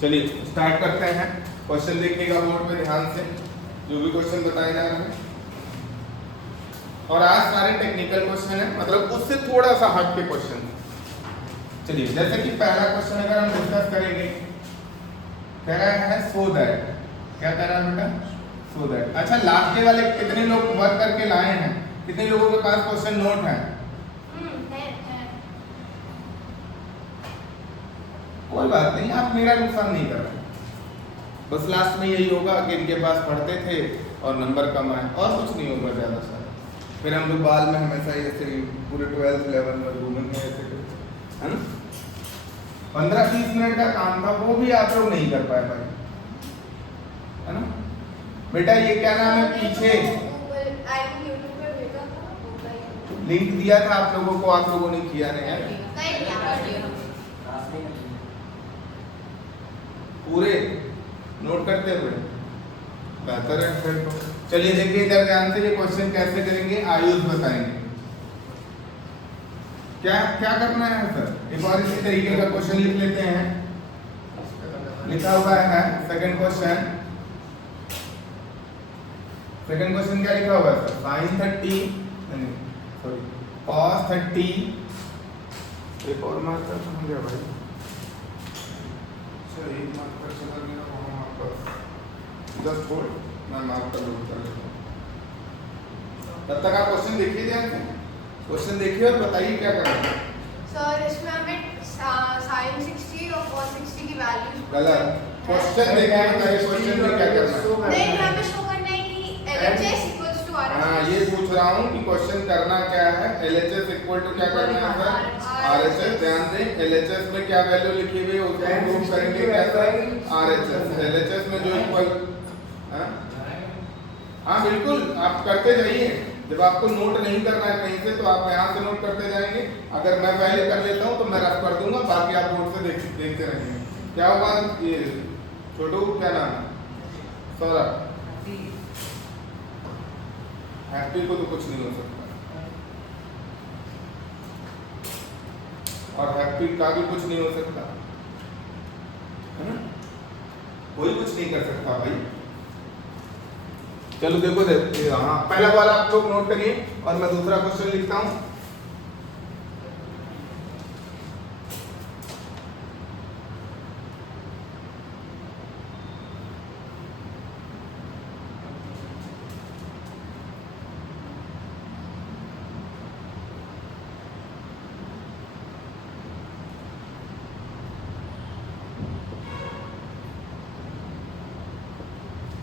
चलिए स्टार्ट करते हैं। क्वेश्चन देखिएगा बोर्ड पे ध्यान से, जो भी क्वेश्चन बताए जा रहे हैं। और आज सारे टेक्निकल क्वेश्चन है, मतलब उससे थोड़ा सा हट के क्वेश्चन। चलिए जैसे कि पहला क्वेश्चन अगर हम डिस्कस करेंगे, कह रहा है सो दैट। क्या कह रहा है बेटा? So that. अच्छा, लास्ट के वाले कितने लोग वर्क करके लाए हैं? कितने लोगों के पास क्वेश्चन नोट है? कोई बात नहीं, आप मेरा नुकसान नहीं कर रहे। बस लास्ट में यही होगा कि इनके पास पढ़ते थे और नंबर कम आए, और कुछ नहीं होगा ज़्यादा सारा। फिर हम लोग बाद में हमेशा ऐसे पूरे 12th 11 में घूमेंगे ऐसे, है ना। 15-20 मिनट का काम था, वो भी आप लोग नहीं कर पाए भाई, है ना। बेटा ये क्या नाम है पीछे? लिंक दिया था आप लोगों को, आप लोगों ने किया नहीं है पूरे नोट करते हुए, बेहतर है फिर तो। चलिए देखिए इधर ध्यान से, ये क्वेश्चन कैसे करेंगे आयुष बताएंगे। क्या क्या करना है सर? एक और इसी तरीके का क्वेश्चन लिख लेते हैं। लिखा हुआ है सेकंड क्वेश्चन। सेकंड क्वेश्चन क्या लिखा हुआ है सर? sin 30 sorry cos 30। एक और मार्कर कहाँ गया भाई? चलिए एक मार्कर चला गया वहाँ वापस। 10 छोड़ मैं मार्क कर लूँगा। तब तक आप क्वेश्चन देखिए ध्यान से, क्वेश्चन देखिए और बताइए क्या करना है। सर इसमें हमें sin 60 और cos 60 की वैल्यू गलत। क्वेश्चन देखिए, बताइए क्वेश्चन में क्या करना है। नहीं, हमें शो करना है कि LHS इक्वल्स टू RHS। हाँ, ये पूछ रहा हूँ कि क्वेश्चन करना क्या है। LHS इक्वल टू क्या करना है सर? RHS। ध्यान दें, LHS में क्या वैल्यू लिखी हुई है उसको प्रूव करेंगे क्या सर? RHS। LHS में जो इक्वल, हाँ बिल्कुल आप करते जाइए। जब आपको नोट नहीं करना है कहीं से, तो आप यहाँ से नोट करते जाएंगे। अगर मैं पहले कर लेता हूँ तो मैं रफ कर दूंगा, बाकी आप बोर्ड से देखते रहेंगे। क्या होगा? ये छोटू क्या नाम है? सौरभ। हैप्पी को तो कुछ नहीं हो सकता, और हैप्पी का भी कुछ नहीं हो सकता, है ना। कोई कुछ नहीं कर सकता भाई। चलो देखो देखो, हाँ पहला वाला आप लोग नोट करिए और मैं दूसरा क्वेश्चन लिखता हूं।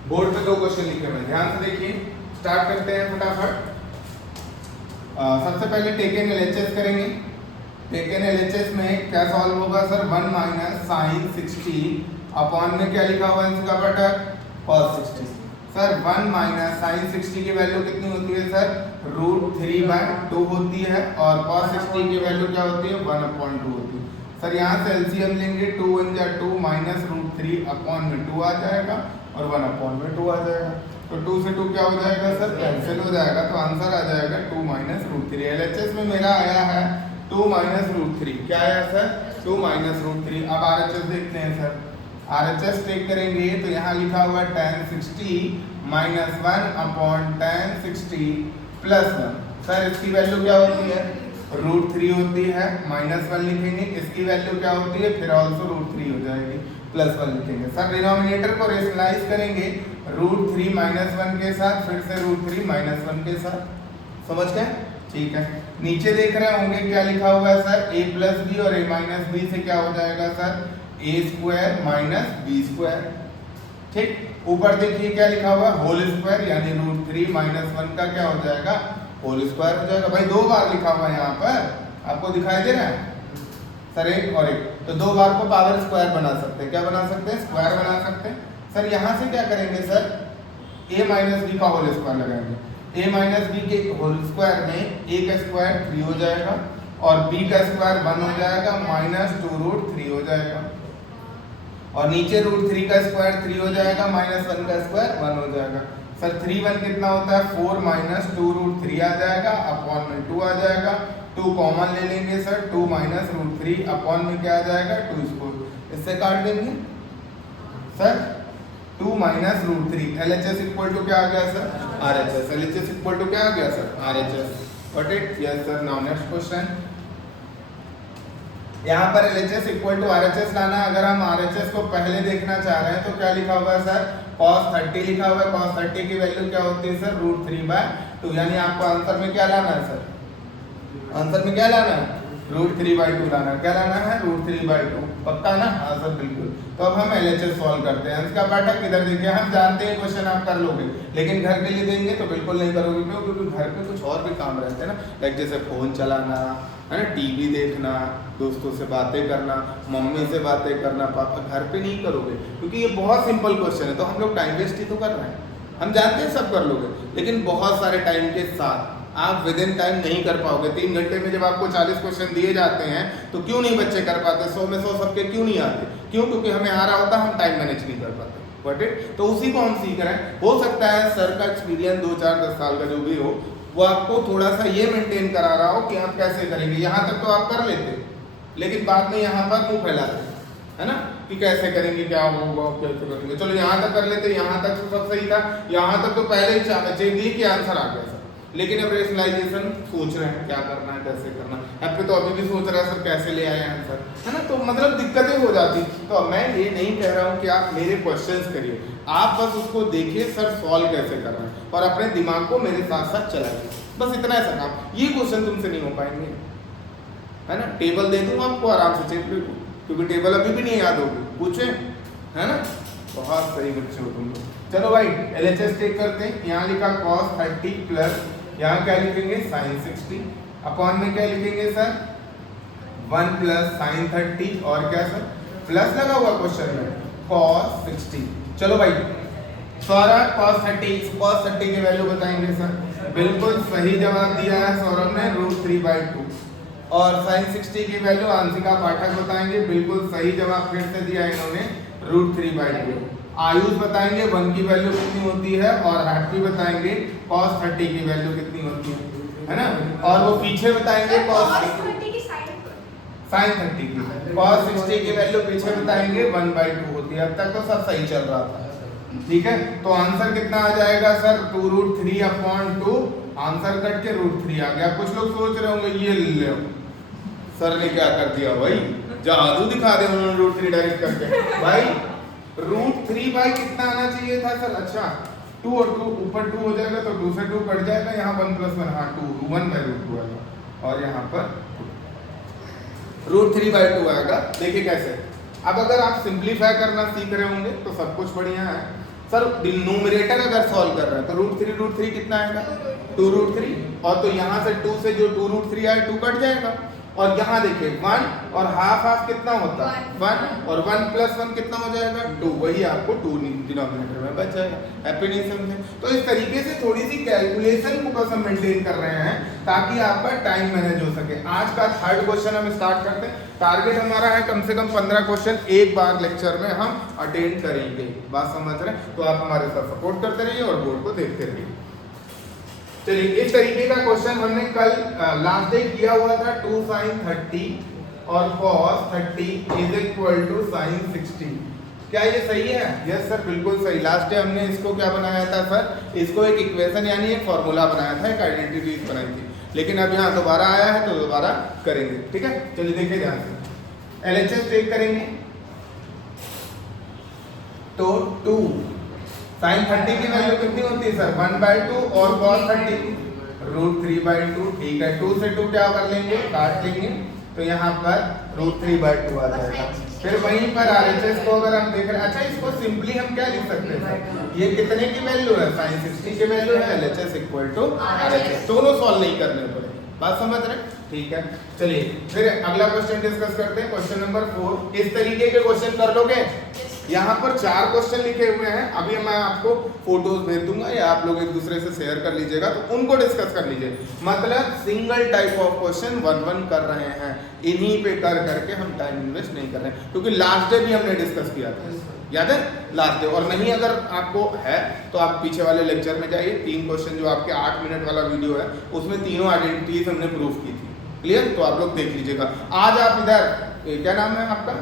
बोर्ड पे 2 क्वेश्चन लिखे हुए, ध्यान से देखिए। स्टार्ट करते हैं फटाफट। सबसे पहले टेकन LHS करेंगे। टेकन LHS में क्या सॉल्व होगा सर? 1 माइनस sin 60 अपॉन में क्या लिखा हुआ है इसका बेटा? cos 60। सर 1 माइनस sin 60 की वैल्यू कितनी होती है सर? √3/2 होती है, और cos 60 की वैल्यू क्या होती है? 1/2 होती है। सर यहाँ से एलसीएम लेंगे, 2 1 जा 2 माइनस √3 अपॉन में 2 आ जाएगा, और 1/2 आ जाएगा। तो 2 से 2 क्या हो जाएगा सर? कैंसिल हो जाएगा, तो आंसर आ जाएगा 2 माइनस √3। LHS में मेरा आया है 2 माइनस √3। क्या आया सर? 2 माइनस √3। अब RHS देखते हैं सर। RHS टेक करेंगे तो यहाँ लिखा हुआ है tan 60 minus 1 upon tan 60 plus 1। Sir इसकी वैल्यू क्या होती है? √3 होती है, माइनस 1 लिखेंगे। इसकी वैल्यू क्या होती है? फिर ऑल्सो √3 हो जाएगी, प्लस 1 लिखेंगे। सर डिनोमिनेटर को रेशनलाइज करेंगे √3 माइनस 1 के साथ, फिर से √3 माइनस 1 के साथ। समझ गए? ठीक है। नीचे देख रहे होंगे क्या लिखा हुआ है सर? a प्लस बी, और a माइनस बी से क्या हो जाएगा sir? a square minus b square. ठीक। ऊपर देखिए क्या लिखा हुआ है? होल स्क्वायर, यानी √3 माइनस 1 का क्या हो जाएगा? होल स्क्वायर हो जाएगा। भाई 2 बार लिखा हुआ है यहाँ पर, आपको दिखाई दे रहा है सर? एक और एक, तो 2 बार को पावर स्क्वायर बना सकते हैं। क्या बना सकते हैं? स्क्वायर बना सकते हैं। सर यहाँ से क्या करेंगे सर? a माइनस बी का होल स्क्वायर लगाएंगे। a माइनस बी के होल स्क्वायर में a का स्क्वायर 3 हो जाएगा, और b का स्क्वायर 1 हो जाएगा, माइनस 2√3 हो जाएगा, और नीचे √3 का स्क्वायर 3 हो जाएगा, माइनस 1 का स्क्वायर 1 हो जाएगा। सर 3 1 कितना होता है? 4 माइनस 2√3 आ जाएगा, अपॉन में 2 आ जाएगा। 2 कॉमन ले लेंगे सर, 2 माइनस √3 अपॉन में क्या आ जाएगा? 2 स्क्वायर। इससे काट देंगे, sir 2 minus root 3 LHS equal to क्या आ गया sir RHS LHS equal to क्या आ गया sir RHS got it yes sir now next question यहाँ पर LHS इक्वल टू RHS लाना अगर हम RHS को पहले देखना चाह रहे हैं तो क्या लिखा हुआ है सर cos 30 लिखा हुआ है cos 30 की वैल्यू क्या होती है सर √3/2 यानी आपको आंसर में क्या लाना है सर आंसर में क्या लाना है √3/2 लाना क्या लाना है √3/2 पक्का ना हाँ सर बिल्कुल तो अब हम LHS सॉल्व करते हैं इसका पाठक इधर देखिए हम जानते हैं क्वेश्चन आप कर लोगे लेकिन घर के लिए देंगे तो बिल्कुल नहीं करोगे क्यों क्योंकि घर पे कुछ और भी काम रहते हैं ना लाइक जैसे फोन चलाना है ना टीवी देखना दोस्तों से बातें करना मम्मी से बातें करना पापा घर पे नहीं करोगे क्योंकि ये बहुत सिंपल क्वेश्चन है तो हम लोग टाइम वेस्ट ही तो कर रहे हैं हम जानते हैं सब कर लोगे लेकिन बहुत सारे टाइम के साथ आप विद इन टाइम नहीं कर पाओगे 3 घंटे में जब आपको 40 क्वेश्चन दिए जाते हैं तो क्यों नहीं बच्चे कर पाते 100 में 100 सबके क्यों नहीं आते क्यों क्योंकि हमें आ रहा होता हम टाइम मैनेज नहीं कर पाते बट इट तो उसी को हम सीख रहे हैं हो सकता है सर का एक्सपीरियंस 2 4 10 साल का जो भी हो वो आपको थोड़ा सा ये मेंटेन करा रहा हो कि आप कैसे करेंगे यहाँ तक तो आप कर लेते लेकिन बाद में यहाँ पर मुंह फैलाते है ना कि कैसे करेंगे क्या होगा कैसे करेंगे चलो यहाँ तक कर लेते यहाँ तक तो सब सही था यहाँ तक तो पहले ही चेक दी कि आंसर आ गया सर लेकिन अब रेशनलाइजेशन सोच रहे हैं क्या करना है कैसे करना है अब तो अभी भी सोच रहा है सर कैसे ले आए आंसर है ना तो मतलब दिक्कतें हो जाती तो मैं ये नहीं कह रहा हूँ कि आप मेरे क्वेश्चंस करिए आप बस उसको देखिए सर सॉल्व कैसे करना है और अपने दिमाग को मेरे साथ साथ चलाइए बस इतना है सर आप ये क्वेश्चन तुमसे नहीं हो पाएंगे है ना टेबल दे दूंगा आपको आराम से चेक करो क्योंकि टेबल अभी भी नहीं याद होगी पूछे है ना बहुत सही बच्चे हो तुम लोग चलो भाई LHS टेक करते हैं यहाँ लिखा cos 30 प्लस यहाँ क्या लिखेंगे sin 60 अपॉन में क्या लिखेंगे सर 1 प्लस sin 30 और क्या सर प्लस लगा हुआ क्वेश्चन में cos 60 चलो भाई सौरभ cos 30 की वैल्यू बताएंगे सर बिल्कुल सही जवाब दिया है सौरभ ने √3/2 और sin 60 की वैल्यू आंशिका पाठक बताएंगे बिल्कुल सही जवाब फिर से दिया इन्होंने √3/2 आयुष बताएंगे 1 की वैल्यू कितनी होती है और हैप्पी बताएंगे cos 30 की वैल्यू कितनी होती है ना और वो पीछे बताएंगे cos 30 की sin 30 की cos 60 की वैल्यू पीछे बताएंगे 1/2 होती है अब तक तो सब सही चल रहा था ठीक है तो आंसर कितना आ जाएगा सर 2√3/2 आंसर कट के √3 आ गया कुछ लोग सोच रहे होंगे ये ले सर ने क्या कर दिया भाई जादू दिखा दे उन्होंने √3 डायरेक्ट करके भाई √3 कितना आना चाहिए था सर अच्छा 2 और 2 ऊपर 2 हो जाएगा तो 2 से 2 कट जाएगा यहाँ 1 + 1 हाँ 2 1/√2 आएगा और यहाँ पर √3/2 आएगा देखिए कैसे अब अगर आप सिंप्लीफाई करना सीख रहे होंगे तो सब कुछ बढ़िया है सर न्यूमरेटर अगर सॉल्व कर रहे हैं तो √3 कितना आएगा 2√3 और तो यहाँ से 2 से जो 2√3 आए 2 कट जाएगा और यहाँ देखिए 1 और हाफ कितना होता है 1 और 1 + 1 कितना हो जाएगा 2 वही आपको 2 डिनोमिनेटर में बच जाएगा हैप्पी नहीं समझे तो इस तरीके से थोड़ी सी कैलकुलेशन को बस हम मेंटेन कर रहे हैं ताकि आपका टाइम मैनेज हो सके आज का 3rd क्वेश्चन हम स्टार्ट करते हैं टारगेट हमारा है कम से कम 15 क्वेश्चन एक बार लेक्चर में हम अटेंड करेंगे बात समझ रहे हैं तो आप हमारे साथ सपोर्ट करते रहिए और बोर्ड को देखते रहिए चलिए इस तरीके का क्वेश्चन हमने कल लास्ट डे किया हुआ था 2 sin 30 और cos 30 = sin 60 क्या ये सही है यस सर बिल्कुल सही लास्ट डे हमने इसको क्या बनाया था सर इसको एक इक्वेशन यानी एक फॉर्मूला बनाया था एक आइडेंटिटी बनाई थी लेकिन अब यहाँ दोबारा आया है तो दोबारा करेंगे ठीक है चलिए देखिए ध्यान से LHS टेक करेंगे तो 2 sin 30 की वैल्यू कितनी होती है सर 1/2 और cos 30 √3/2 ठीक है 2 से 2 क्या कर लेंगे काट लेंगे तो यहाँ पर √3/2 आ जाएगा फिर वहीं पर RHS को अगर हम देख रहे हैं अच्छा इसको सिंपली हम क्या लिख सकते हैं ये कितने की वैल्यू है sin 60 की वैल्यू है LHS = RHS दोनों सॉल्व नहीं करने पड़े बात समझ रहे ठीक है चलिए फिर अगला क्वेश्चन डिस्कस करते हैं क्वेश्चन नंबर 4 इस तरीके के क्वेश्चन कर लोगे यहाँ पर 4 क्वेश्चन लिखे हुए हैं अभी मैं आपको फोटोज भेज दूंगा या आप लोग एक दूसरे से शेयर कर लीजिएगा तो उनको डिस्कस कर लीजिए मतलब सिंगल टाइप ऑफ क्वेश्चन 1 कर रहे हैं इन्हीं पे कर करके हम टाइम इन्वेस्ट नहीं कर रहे हैं क्योंकि लास्ट डे भी हमने डिस्कस किया था याद है लास्ट डे और नहीं अगर आपको है तो आप पीछे वाले लेक्चर में जाइए 3 क्वेश्चन जो आपके 8 मिनट वाला वीडियो है उसमें तीनों आइडेंटिटीज हमने प्रूफ की थी क्लियर तो आप लोग देख लीजिएगा आज आप इधर क्या नाम है आपका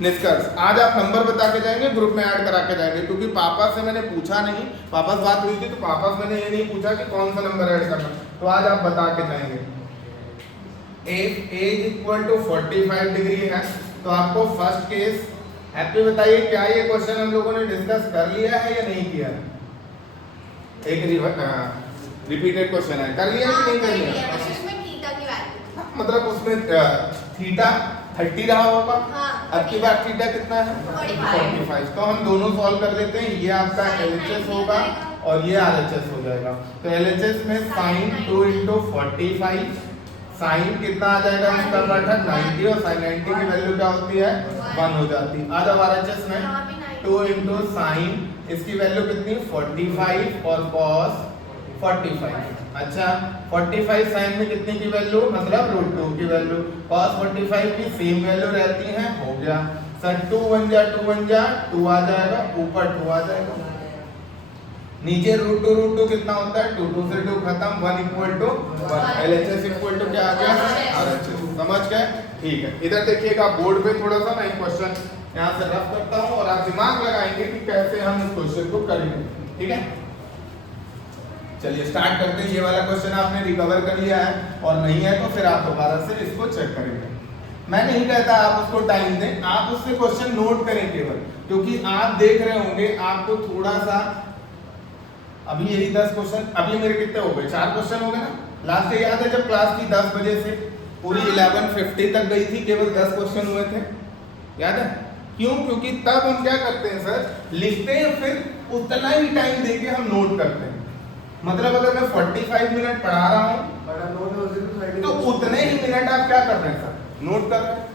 निष्कर्ष आज आप नंबर बता के जाएंगे, ग्रुप में ऐड करा के जाएंगे, क्योंकि पापा से मैंने पूछा नहीं, पापा से बात हुई थी तो पापा से मैंने ये नहीं पूछा कि कौन सा नंबर ऐड करना, तो आज आप बता के जाएंगे। एज इक्वल टू 45 डिग्री है, तो आपको फर्स्ट केस हैप्पी बताइए, क्या ये क्वेश्चन हम लोगों ने डिस्कस कर लिया है या नहीं किया? एक रिपीटेड क्वेश्चन है, कर लिया कि नहीं कर लिया? उसमें थीटा की वैल्यू, मतलब उसमें थीटा 30 रहा होगा, अब की बार थीटा कितना है? 45। तो हम दोनों सॉल्व कर लेते हैं, ये आपका LHS होगा और ये RHS हो जाएगा। तो LHS में sin 2 × 45, साइन कितना आ जाएगा इसका पाठक 90, और sin 90 की वैल्यू क्या होती है? 1 हो जाती है। आज अब RHS में 2 × sin, इसकी वैल्यू कितनी? 45 और cos 45। अच्छा 45 sin में कितने की वैल्यू? मतलब √2 की वैल्यू, cos 45 की सेम वैल्यू रहती है, हो गया सर। 2 1 जा 2 आ जाएगा, ऊपर 2 आ जाएगा, नीचे √2 कितना होता है? 2 2 से 2 खत्म, 1 = 1। LHS इक्वल टू क्या आ गया? RHS। समझ गए? ठीक है, इधर देखिएगा बोर्ड पे थोड़ा सा मैं एक क्वेश्चन यहाँ से रफ करता हूँ और आप दिमाग लगाएंगे कि कैसे हम इस क्वेश्चन को करेंगे। ठीक है, चलिए स्टार्ट करते हैं। ये वाला क्वेश्चन आपने रिकवर कर लिया है और नहीं है तो फिर आप दोबारा से इसको चेक करेंगे। मैं नहीं कहता आप उसको टाइम दें, आप उससे क्वेश्चन नोट करें केवल, क्योंकि आप देख रहे होंगे आपको थोड़ा सा, अभी यही 10 क्वेश्चन, अभी मेरे कितने हो गए? 4 क्वेश्चन हो गए ना। लास्ट याद है जब क्लास की 10 बजे से पूरी 11:50 तक गई थी, केवल 10 क्वेश्चन हुए थे, याद है? क्यों? क्योंकि तब हम क्या करते हैं सर, लिखते हैं, फिर उतना ही टाइम देके हम नोट करते हैं। मतलब अगर मैं 45 मिनट पढ़ा रहा हूँ तो उतने ही मिनट आप क्या कर रहे हैं सर? नोट कर रहे हैं।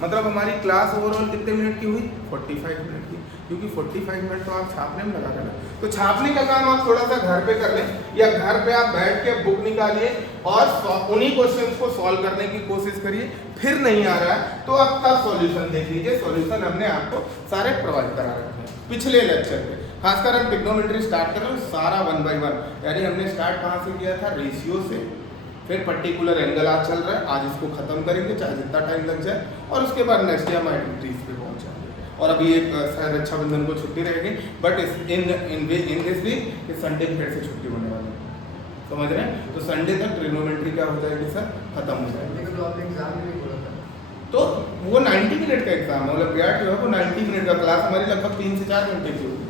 मतलब हमारी क्लास ओवरऑल कितने मिनट की हुई? 45 मिनट की, क्योंकि 45 मिनट तो आप छापने में लगा देना। तो छापने का काम आप थोड़ा सा घर पे कर लें, या घर पे आप बैठ के बुक निकालिए और उन्हीं क्वेश्चंस को सॉल्व करने की कोशिश करिए। फिर नहीं आ रहा है तो आप तब सॉल्यूशन देख लीजिए, सॉल्यूशन हमने आपको सारे प्रोवाइड करा रखे हैं पिछले लेक्चर पे। खासकर हम ट्रिग्नोमेट्री स्टार्ट कर रहे हैं सारा 1 by 1, यानी हमने स्टार्ट कहाँ से किया था? रेशियो से, फिर पर्टिकुलर एंगल आज चल रहा है, आज इसको खत्म करेंगे चाहे जितना टाइम लग जाए, और उसके बाद नेक्स्ट डे हम आइडेंटिटीज पे पहुंच जाएंगे। और अभी एक शायद रक्षाबंधन को छुट्टी रहेगी, बट इन दिस वीक इस संडे फिर से छुट्टी होने वाली है, समझ रहे हैं? तो संडे तक ट्रिग्नोमेट्री क्या हो जाएगी सर? खत्म हो जाएगी। तो वो 90 मिनट का एग्जाम है, ओलंपियाड जो है वो 90 मिनट का, क्लास हमारी लगभग 3 से 4 घंटे की होगी।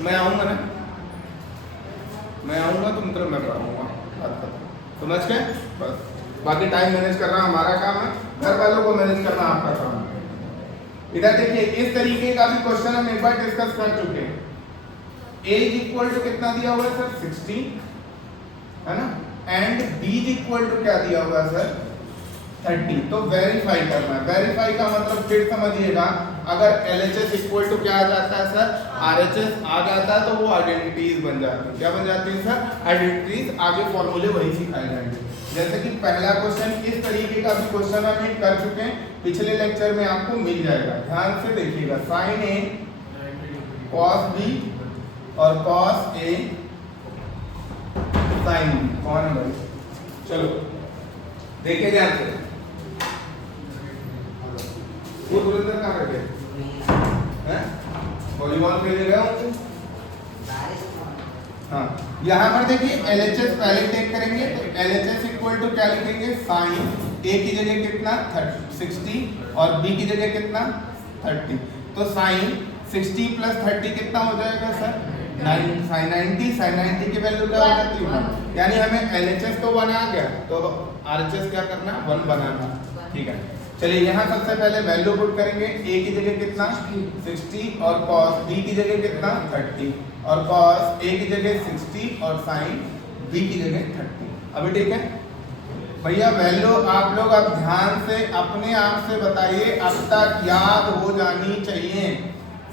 मैं आऊँगा ना, मैं आऊँगा तो मतलब मैं पढ़ाऊँगा, बात खत्म। समझ गए? बस बाकी टाइम मैनेज करना हमारा काम है, घर वालों को मैनेज करना आपका काम है। इधर देखिए, इस तरीके का भी क्वेश्चन हम एक बार डिस्कस कर चुके हैं। एज इक्वल टू कितना दिया हुआ है सर? 60 है ना, एंड बीज इक्वल टू क्या दिया हुआ है सर? 30। तो वेरीफाई करना है। वेरीफाई का मतलब फिर समझिएगा, अगर LHS इक्वल टू क्या आ जाता है सर? RHS आ जाता है, तो वो आइडेंटिटीज बन जाती है। क्या बन जाती है सर? आइडेंटिटीज। आगे फॉर्मूले वही सिखाए जाएंगे। जैसे कि पहला क्वेश्चन, इस तरीके का भी क्वेश्चन हम एक कर चुके हैं, पिछले लेक्चर में आपको मिल जाएगा, ध्यान से देखिएगा। sin A cos B और cos A sin B, कौन है भाई? चलो देखिए ध्यान से, वो धुरंधर कहाँ रखे हैं? वॉलीबॉल खेलने गए होंगे। हाँ, यहाँ पर देखिए LHS पहले टेक करेंगे, तो LHS इक्वल टू क्या लिखेंगे? साइन A की जगह कितना? 60 और B की जगह कितना? 30। तो साइन 60 + 30 कितना हो जाएगा सर? 9 sin 90। sin 90 की वैल्यू क्या हो जाती है? 1। यानी हमें LHS तो 1 आ गया, तो RHS क्या करना? 1 बनाना। ठीक है, चलिए यहाँ सबसे पहले वैल्यू पुट करेंगे। A की जगह कितना? 60 और cos B की जगह कितना? 30 और cos A की जगह 60 और sin B की जगह 30। अभी ठीक है भैया, वैल्यू आप लोग अब ध्यान से अपने आप से बताइए, अब तक याद हो जानी चाहिए।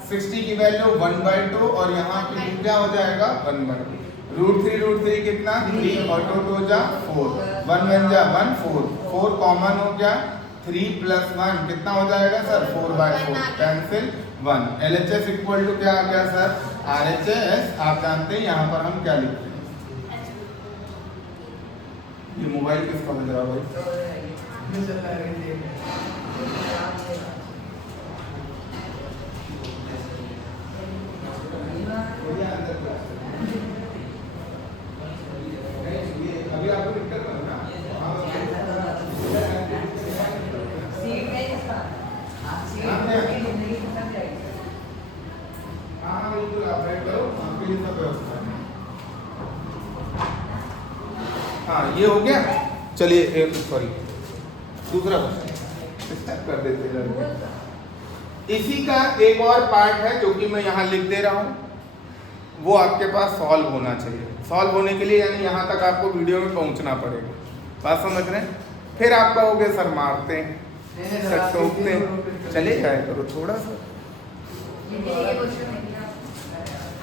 60 की वैल्यू 1/2 और यहाँ पे क्या हो जाएगा? 1/2। √3 कितना? 3 और 2 जा 4, 1 1 जा 1 4 कॉमन हो गया, 3 + 1 कितना हो जाएगा sir? 4/4, cancel 1। LHS equal to क्या आ गया सर? RHS। आप जानते हैं यहाँ पर हम क्या लिखते हैं? ये मोबाइल किसका बज रहा है भाई? अभी आपको दिक्कत है ना? हाँ बिल्कुल, आप बैठ करो, आपके लिए सब व्यवस्था है। हाँ ये हो गया। चलिए सॉरी, दूसरा क्वेश्चन स्टार्ट कर देते हैं। इसी का एक और पार्ट है जो कि मैं यहाँ लिख दे रहा हूँ, वो आपके पास सॉल्व होना चाहिए। सॉल्व होने के लिए यानी यहाँ तक आपको वीडियो में पहुँचना पड़ेगा। बात समझ रहे हैं? फिर आप कहोगे सर मारते हैं, सर टोकते हैं, चले जाए करो थोड़ा सा।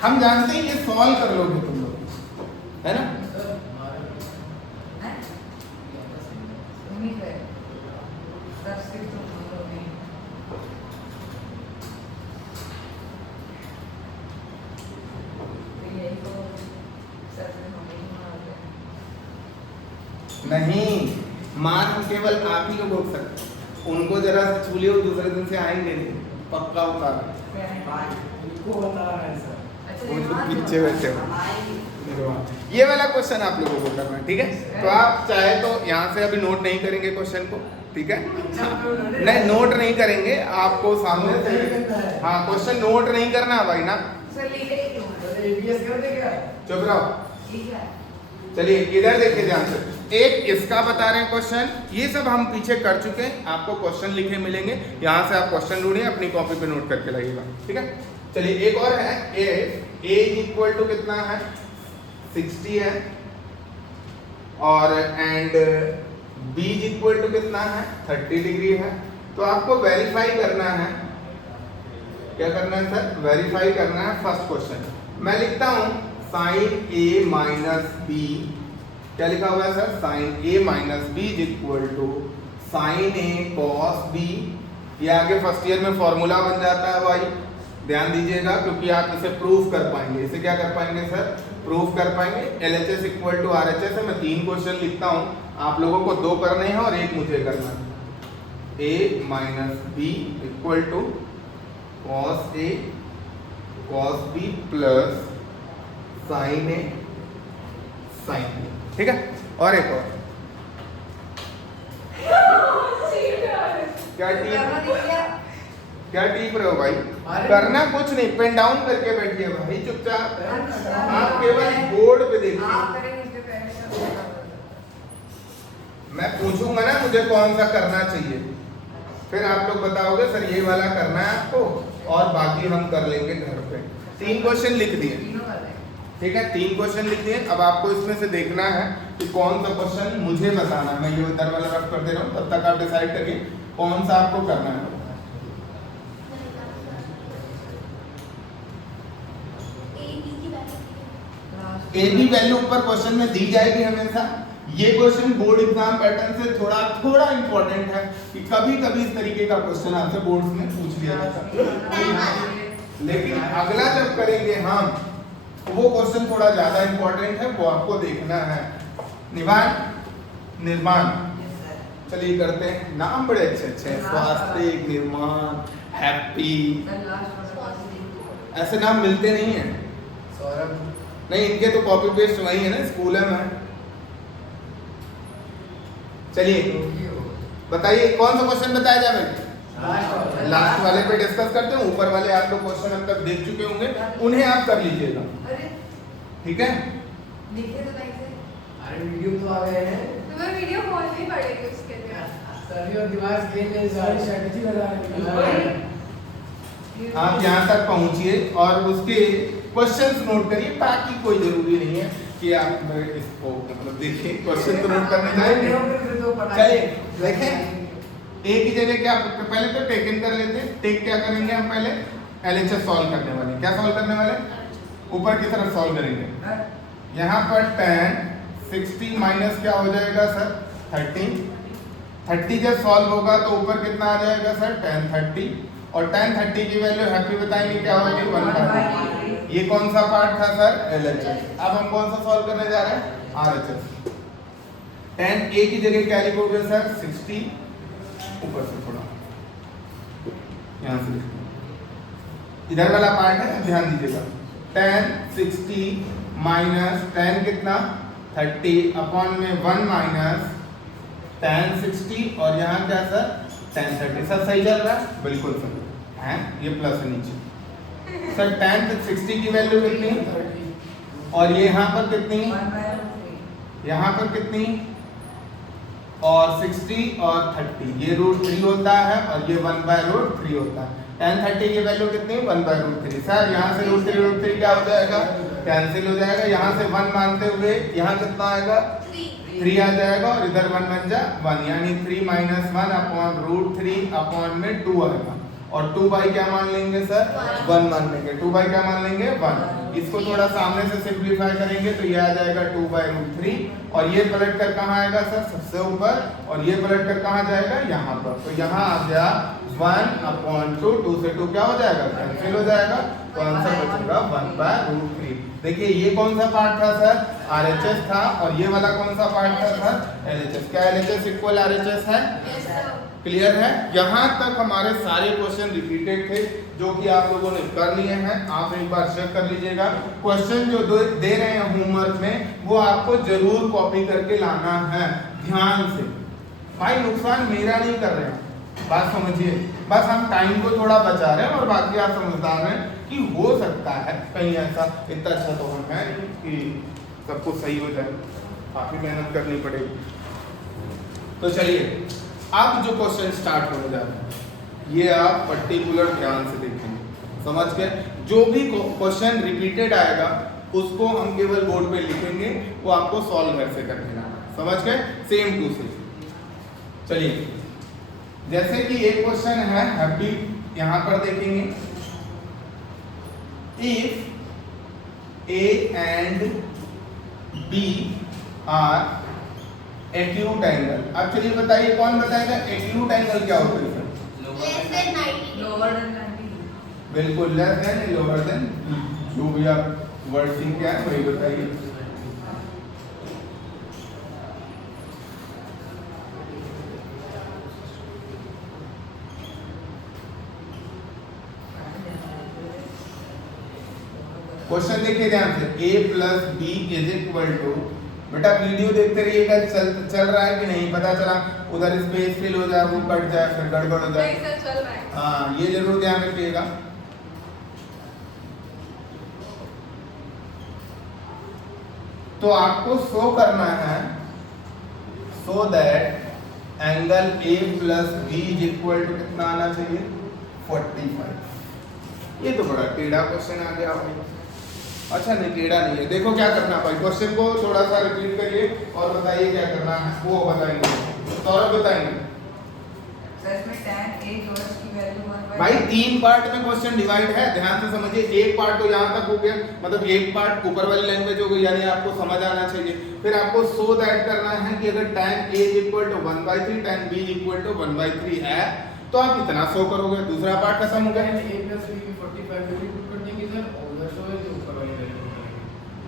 हम जानते हैं ये सॉल्व कर लोगे तुम लोग, है ना? नहीं, मार हम केवल आप ही लोग हो सकते, उनको जरा सा छू लियो दूसरे दिन से आएंगे नहीं, पक्का उतार। वो जो पीछे बैठे हो, ये वाला क्वेश्चन आप लोगों को करना है, ठीक है? तो आप चाहे तो यहाँ से अभी नोट नहीं करेंगे क्वेश्चन को, ठीक है? नहीं नोट नहीं करेंगे, आपको सामने से हाँ क्वेश्चन नोट नहीं करना भाई ना। चुप रहो। चलिए इधर देखिए ध्यान से, एक इसका बता रहे हैं क्वेश्चन, ये सब हम पीछे कर चुके हैं, आपको क्वेश्चन लिखे मिलेंगे, यहाँ से आप क्वेश्चन ढूंढिए, अपनी कॉपी पे नोट करके लाइएगा, ठीक है? चलिए एक और है, ए इक्वल टू कितना है 60 है, और एंड बी इक्वल टू कितना है 30 डिग्री है। तो आपको वेरीफाई करना है, क्या करना है सर? वेरीफाई करना है फर्स्ट क्वेश्चन। मैं लिखता हूं साइन ए माइनस बी, क्या लिखा हुआ है sir? Sine A minus B equal to sine A cos B. ये आगे फर्स्ट ईयर में फॉर्मूला बन जाता है भाई, ध्यान दीजिएगा, क्योंकि आप इसे प्रूफ कर पाएंगे। इसे क्या कर पाएंगे सर? प्रूफ कर पाएंगे। LHS इक्वल टू RHS है। मैं 3 क्वेश्चन लिखता हूं, आप लोगों को 2 करने हैं और 1 मुझे करना है। a minus B equal to cos A cos B plus sine A sine B, ठीक है? और एक और क्या टीप रहे हो भाई? करना कुछ नहीं, पेन डाउन करके बैठिए भाई चुपचाप। आप केवल बोर्ड पे देखिए, मैं पूछूंगा ना मुझे कौन सा करना चाहिए, फिर आप लोग बताओगे सर ये वाला करना है आपको, और बाकी हम कर लेंगे घर पे। 3 क्वेश्चन लिख दिए, ठीक है? 3 क्वेश्चन लिख दिए। अब आपको इसमें से देखना है कि कौन सा क्वेश्चन मुझे बताना है। मैं ये उधर वाला रफ कर दे रहा हूँ, तब तक आप डिसाइड करिए कौन सा आपको करना है। ए बी वैल्यू ऊपर क्वेश्चन में दी जाएगी हमेशा। ये क्वेश्चन बोर्ड एग्जाम पैटर्न से थोड़ा इंपॉर्टेंट है कि कभी कभी इस तरीके का क्वेश्चन आपसे बोर्ड में पूछ लिया जाता है, लेकिन अगला जब करेंगे हम, वो क्वेश्चन थोड़ा ज्यादा इंपॉर्टेंट है, वो आपको देखना है। निर्माण, चलिए करते हैं। नाम बड़े अच्छे अच्छे हैं, स्वास्तिक, निर्माण, हैप्पी, ऐसे नाम मिलते नहीं है। सौरभ नहीं, इनके तो कॉपी पेस्ट वही है ना, स्कूल है में। चलिए बताइए कौन सा क्वेश्चन बताया जाए? लास्ट वाले पे डिस्कस करते हैं, ऊपर वाले आप लोग क्वेश्चन अब तक देख चुके होंगे, उन्हें आप कर लीजिएगा, ठीक है? अरे वीडियो तो आ गए हैं, तुम्हें वीडियो खोलनी पड़ेगी उसके लिए। सभी और दिमाग के लिए सारी स्ट्रेटजी बना आप यहाँ तक पहुँचिए और उसके क्वेश्चंस नोट करिए, बाकी कोई जरूरी नहीं है कि आप इसको मतलब देखिए, क्वेश्चन तो नोट करने जाएंगे। चलिए देखें, एक ही जगह क्या, पहले तो टेकन कर लेते हैं। टेक क्या करेंगे हम? पहले LHS सॉल्व करने वाले। क्या सॉल्व करने वाले? ऊपर की तरफ सॉल्व करेंगे। यहाँ पर tan 60 माइनस क्या हो जाएगा सर? 30 जब सॉल्व होगा तो ऊपर कितना आ जाएगा सर? tan 30, और tan 30 की वैल्यू हैप्पी बताएंगे क्या होगी? 1/2। ये कौन सा पार्ट था सर? LHS। अब हम कौन सा सॉल्व करने जा रहे हैं? RHS। tan a की जगह क्या लिखोगे सर 60, ऊपर से थोड़ा यहाँ से लिखो, इधर वाला पार्ट है ध्यान दीजिएगा, tan 60 माइनस tan कितना 30 अपॉन में 1 माइनस tan 60 और यहाँ क्या सर tan 30। सर सही चल रहा है? बिल्कुल सर है, ये प्लस है नीचे। सर tan 60 की वैल्यू कितनी और ये यहाँ पर कितनी, यहाँ पर कितनी, और 60 और 30 ये √3 होता है और ये 1/√3 होता है। tan 30 की वैल्यू कितनी 1/√3। सर यहाँ से √3 क्या हो जाएगा, कैंसिल हो जाएगा, यहाँ से 1 मानते हुए यहाँ कितना आएगा 3 आ जाएगा और इधर 1 बन जा 1, यानी 3 - 1 अपॉन √3 अपॉन में 2 आएगा और 2 बाई क्या मान लेंगे सर 1 मान लेंगे, 2 बाई क्या मान लेंगे 1। इसको थोड़ा सामने से सिंपलीफाई करेंगे तो ये आ जाएगा 2/√3 और ये पलट कर कहाँ आएगा सर सबसे ऊपर और ये पलट कर कहाँ जाएगा यहाँ पर, तो यहाँ आ गया 1/2, 2 से 2 क्या हो जाएगा कैंसिल हो जाएगा, तो आंसर बचेगा 1/√3। देखिए ये कौन सा पार्ट था सर RHS था और ये वाला कौन सा पार्ट था सर LHS। क्या LHS इक्वल RHS है? क्लियर है? यहाँ तक हमारे सारे क्वेश्चन रिपीटेड थे जो कि आप लोगों ने कर लिए हैं, आप एक बार चेक कर लीजिएगा। क्वेश्चन जो दे रहे हैं होमवर्क में वो आपको जरूर कॉपी करके लाना है ध्यान से। भाई नुकसान मेरा नहीं कर रहे हैं, बात समझिए, बस हम टाइम को थोड़ा बचा रहे हैं और बाकी आप समझदार हैं कि हो सकता है कहीं ऐसा, इतना अच्छा तो हम है कि सब कुछ सही हो जाए, काफी मेहनत करनी पड़ेगी। तो चलिए अब जो क्वेश्चन स्टार्ट होने जा रहे हैं ये आप पर्टिकुलर ध्यान से देखेंगे, समझ के जो भी क्वेश्चन रिपीटेड आएगा उसको हम केवल बोर्ड पे लिखेंगे, वो आपको सॉल्व घर से कर देना, समझ गए, सेम टू सेम। चलिए जैसे कि एक क्वेश्चन है हैप्पी, यहां पर देखेंगे if A and B are acute angle. अब चलिए बताइए कौन बताएगा एक्यूट एंगल क्या होता है सर? Lower than 90। बिल्कुल लेस देन लोअर देन, जो भी आप वर्ड सीख के आए वही बताइए। क्वेश्चन देखिए ध्यान से, A + B = बेटा वीडियो देखते रहिएगा, चल रहा है कि नहीं, पता चला उधर स्पेस फिल हो जाए, वो कट जाए, फिर गड़बड़ हो जाए। नहीं सर चल रहा है। हाँ ये जरूर ध्यान रखिएगा। तो आपको शो करना है so that angle A + B = कितना आना चाहिए 45। ये तो बड़ा टेढ़ा क्वेश्चन आ गया भाई। अच्छा नहीं टेढ़ा नहीं है, देखो क्या करना भाई, क्वेश्चन को थोड़ा सा रिपीट करिए और बताइए क्या करना है, वो बताएंगे सौरभ बताएंगे। भाई 3 पार्ट में क्वेश्चन डिवाइड है, ध्यान से समझिए। एक पार्ट तो यहाँ तक हो गया, मतलब एक पार्ट ऊपर वाली लैंग्वेज हो गई, यानी आपको समझ आना चाहिए। फिर आपको सो दैट करना है कि अगर tan A = 1/3 tan B = 1/3 है तो आप इतना शो करोगे, दूसरा पार्ट खत्म हो गया।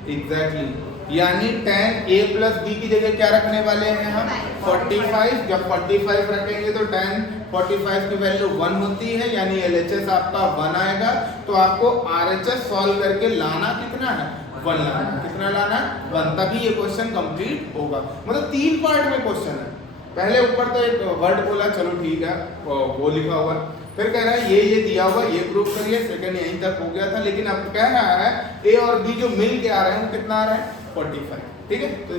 एग्जैक्टली, यानी tan A + B की जगह क्या रखने वाले हैं हम 45। जब 45 रखेंगे तो tan 45 की वैल्यू 1 होती है, यानी LHS आपका 1 आएगा। तो आपको RHS सॉल्व करके लाना कितना है 1 लाना, कितना लाना 1, तभी ये क्वेश्चन कंप्लीट होगा। मतलब 3 पार्ट में क्वेश्चन है, पहले ऊपर तो एक वर्ड बोला चलो ठीक है वो लिखा हुआ, फिर कह रहा है ये दिया हुआ ये प्रूव करिए, सेकंड यहीं तक हो गया था। लेकिन अब कह रहा है A और B जो मिल के आ रहे हैं वो कितना आ रहा है 45, ठीक है। तो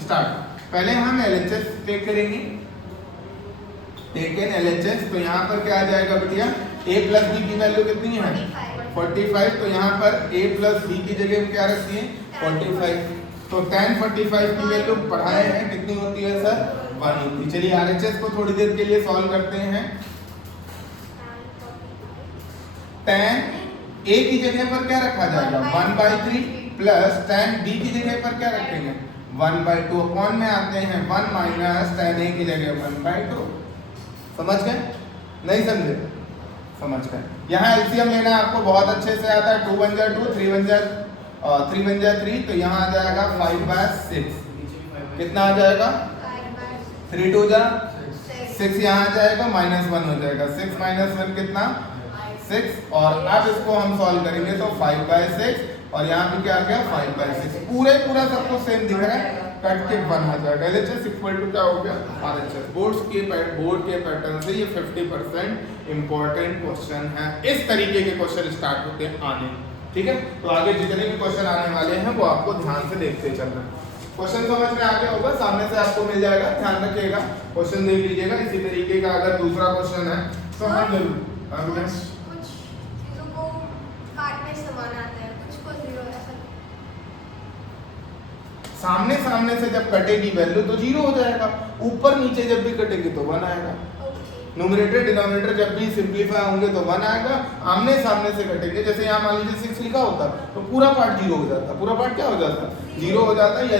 स्टार्ट, पहले हम LHS टेक करेंगे, टेकन LHS। तो यहाँ पर क्या आ जाएगा बेटिया A + B की वैल्यू कितनी है 45, तो यहाँ पर A + B की जगह क्या रखती है 45। तो tan 45 की वैल्यू पढ़ाए हैं कितनी होती है सर 1 होती है। चलिए RHS को थोड़ी देर के लिए सॉल्व करते हैं। tan A की जगह पर क्या रखा जाएगा 1/3 प्लस tan B की जगह पर क्या रखेंगे 1/2 अपॉन में आते हैं 1 माइनस tan A की जगह 1/2। समझ गए नहीं समझे? समझ गए। यहाँ एलसीएम लेना आपको बहुत अच्छे से आता है, 2 × 2 3 × 3, तो यहाँ आ जाएगा 5/6। कितना आ जाएगा 3 2 जा 6 यहाँ आ जाएगा, -1 हो जाएगा। 6 - 1 कितना 6। और अब इसको हम सॉल्व करेंगे तो 5/6 और यहाँ पे क्या आ गया 5/6। पूरा सब कुछ सेम दिख रहा है, कट के 1 आ जाएगा। LHS इक्वल टू क्या हो गया RHS। बोर्ड के पैटर्न से ये 50% इंपॉर्टेंट क्वेश्चन है। इस तरीके के क्वेश्चन स्टार्ट होते हैं आने, ठीक है। तो आगे जितने भी क्वेश्चन आने वाले हैं वो आपको ध्यान से देखते चलना। क्वेश्चन समझ में आ गया होगा, सामने से आपको मिल जाएगा, ध्यान रखिएगा, क्वेश्चन देख लीजिएगा। इसी तरीके का अगर दूसरा क्वेश्चन है तो हम जरूर कुछ चीजों को काटने से समान आता है, कुछ को जीरो ऐसा। सामने से जब कटेगी वैल्यू तो 0 हो जाएगा, ऊपर नीचे जब भी कटेगी तो 1 आएगा। न्यूमरेटर डिनोमिनेटर जब भी सिंपलीफाई होंगे तो 1 आएगा। आमने सामने से कटेंगे, जैसे यहाँ मान लीजिए 6 लिखा होता तो पूरा पार्ट 0 हो जाता। पूरा पार्ट क्या हो जाता 0 हो जाता या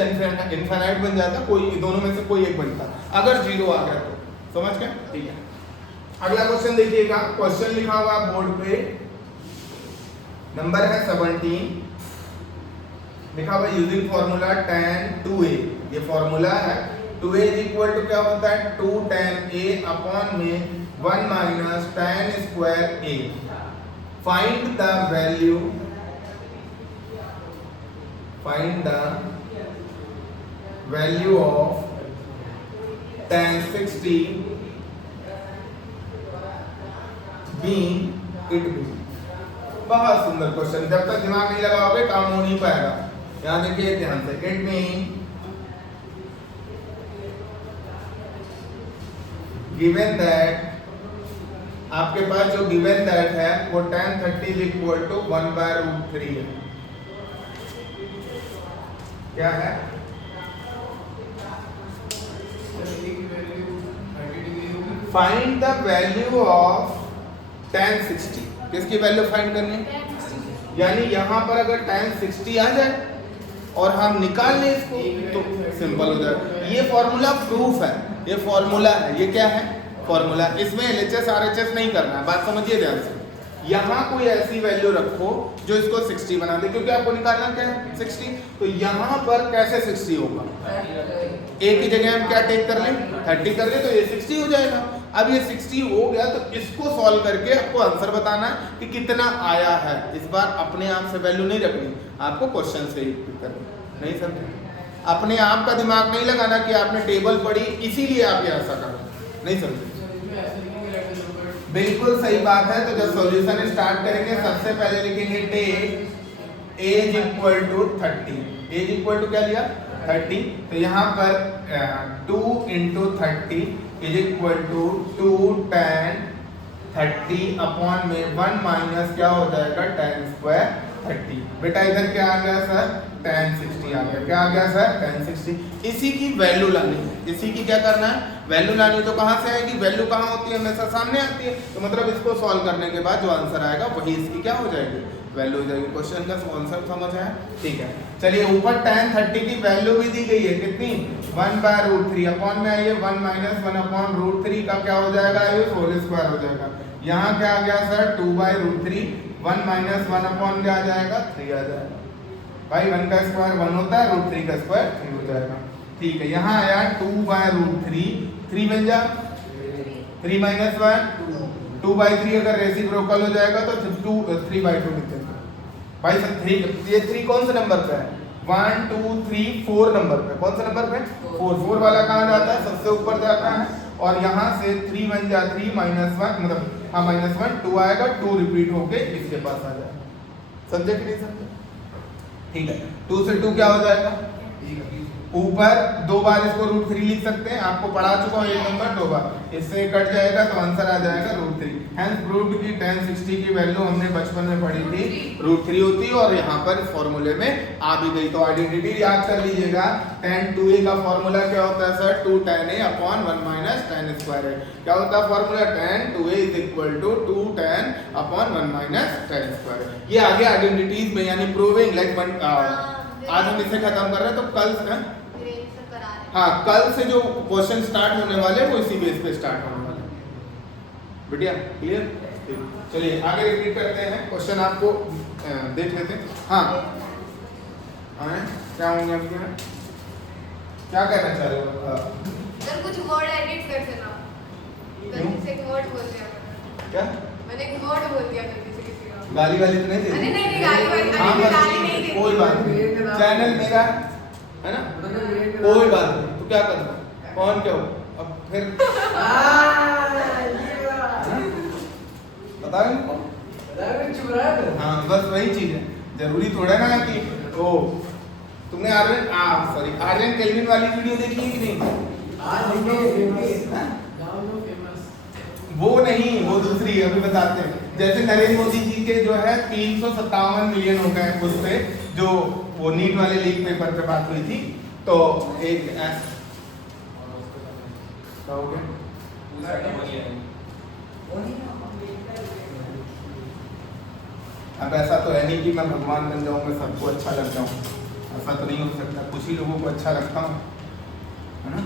इनफाइनाइट बन जाता, कोई दोनों में से कोई एक बनता अगर 0 आ गया तो। समझ गए, ठीक है। अगला क्वेश्चन देखिएगा, क्वेश्चन लिखा हुआ बोर्ड पे, नंबर है 17, लिखा हुआ यूजिंग फॉर्मूला tan 2a। ये फॉर्मूला है 2a इज इक्वल टू क्या होता है 2 tan a अपॉन में 1 minus tan square a। Find the value of tan 60 being it be। बहुत सुंदर क्वेश्चन, जब तक दिमाग नहीं लगाओगे काम हो नहीं पाएगा। यहाँ देखिए ध्यान से, इट मीन गिवन दैट, आपके पास जो गिवन दैट है वो tan 30 इक्वल टू 1/√3 है। क्या है find the value of tan 60। किसकी वैल्यू फाइंड करनी है, यानी यहाँ पर अगर tan 60 आ जाए और हम निकाल लें इसको तो सिंपल हो जाए। ये फॉर्मूला प्रूफ है, ये फॉर्मूला है, ये क्या है फॉर्मूला। इसमें LHS RHS नहीं करना है, बात समझिए ध्यान से। यहाँ कोई ऐसी वैल्यू रखो जो इसको 60 बना दे, क्योंकि आपको निकालना क्या है 60। तो यहाँ पर कैसे 60 होगा, एक ही जगह हम क्या टेक कर लें 30 कर ले तो ये 60 हो जाएगा। अब ये 60 हो गया तो इसको सॉल्व करके आपको आंसर बताना है कि कितना आया है। इस बार अपने आप से वैल्यू नहीं रखनी, आपको क्वेश्चन से ही करनी। नहीं समझे, अपने आप का दिमाग नहीं लगाना कि आपने टेबल पढ़ी इसीलिए आप ये ऐसा कर, नहीं समझे। बिल्कुल सही बात है। तो जब सॉल्यूशन स्टार्ट करेंगे सबसे पहले लिखेंगे take as equal to 30। As equal to क्या लिया 30, तो यहाँ पर 2 × 30 is equal to 2 tan 30 upon में 1 माइनस क्या हो जाएगा tan स्क्वायर 30। बेटा इधर क्या आ गया सर tan 60 आ गया। क्या आ गया सर tan 60। इसी की वैल्यू लानी है, इसी की क्या करना है वैल्यू लानी। तो कहाँ से आएगी वैल्यू, कहाँ होती है हमेशा सामने आती है। तो मतलब इसको सॉल्व करने के बाद जो आंसर आएगा वही इसकी क्या हो जाएगी वैल्यू हो जाएगी। क्वेश्चन का कॉन्सेप्ट समझ आया, ठीक है। चलिए ऊपर tan 30 की वैल्यू भी दी गई है, कितनी 1/√3 अपॉन में आइए 1 - 1/√3 का क्या हो जाएगा ये होल स्क्वायर हो जाएगा। यहाँ क्या आ गया सर 2/√3, 1 - 1 अपॉन क्या आ जाएगा 3 आ जाएगा। भाई 1 का स्क्वायर 1 होता है, √3 का स्क्वायर 3 हो जाएगा। ठीक है, यहाँ आया 2/√3, 3 बन जा 3 - 1 2/3 अगर रेसिप्रोकल हो जाएगा तो 3/2 लिख देंगे। भाई सर 3, ये 3 कौन से नंबर पे है 1 2 3 4 नंबर पे, कौन सा नंबर पे 4 वाला कहाँ जाता है सबसे ऊपर जाता है। और यहाँ से 3 बन जा 3 - 1 मतलब हाँ -1 2 आएगा, 2 रिपीट होके इसके पास आ जाएगा। समझे कि नहीं समझे, ठीक है। 2 से 2 क्या हो जाएगा ऊपर 2 बार इसको √3 लिख सकते हैं, आपको पढ़ा चुका हूँ 1 नंबर 2 बार, इससे कट जाएगा तो आंसर आ जाएगा √3। हेंस प्रूव्ड कि tan 60 की वैल्यू हमने बचपन में पढ़ी थी √3 होती है और यहाँ पर इस फॉर्मूले में आ भी गई। तो आइडेंटिटी याद कर लीजिएगा। tan 2a का फॉर्मूला क्या होता है सर 2 tan a अपॉन 1 माइनस tan स्क्वायर है। क्या होता है formula tan 2a is equal to 2 tan upon 1 minus tan square. ये आगे आइडेंटिटीज में यानी प्रूविंग लाइक आज हम इसे खत्म कर रहे हैं, तो कल हाँ कल से जो क्वेश्चन स्टार्ट होने वाले वो इसी बेस पे स्टार्ट होने वाले। बढ़िया, क्लियर। चलिए आगे रिपीट करते हैं क्वेश्चन, आपको देख लेते हैं। हाँ क्या होंगे आपके, क्या कहना चाह रहे हो सर कुछ वर्ड एडिट कर देना। गलती से एक वर्ड बोल दिया क्या मैंने एक वर्ड बोल दिया गलती से किसी का। गाली वाली तो नहीं दे अरे नहीं गाली वाली हाँ, अरे बस गाली नहीं देती। कोई बात नहीं, चैनल मेरा है ना, कोई बात नहीं। तो क्या करना, कौन क्या हो अब फिर बता इनको। हाँ बस वही चीज है, जरूरी थोड़ा ना कि ओ तुमने आर्यन केल्विन वाली वीडियो देखी है कि नहीं? वो नहीं, वो दूसरी है, अभी बताते हैं। जैसे नरेंद्र मोदी जी के जो है 357 मिलियन हो गए उस पे, जो वो नीट वाले लीक पेपर पे बात हुई थी। तो एक क्या हो गया? अब ऐसा तो है नहीं कि मैं भगवान बन जाऊंगा, सबको अच्छा लग जाऊं, ऐसा तो नहीं हो सकता। कुछ ही लोगों को अच्छा लगता हूँ, है ना,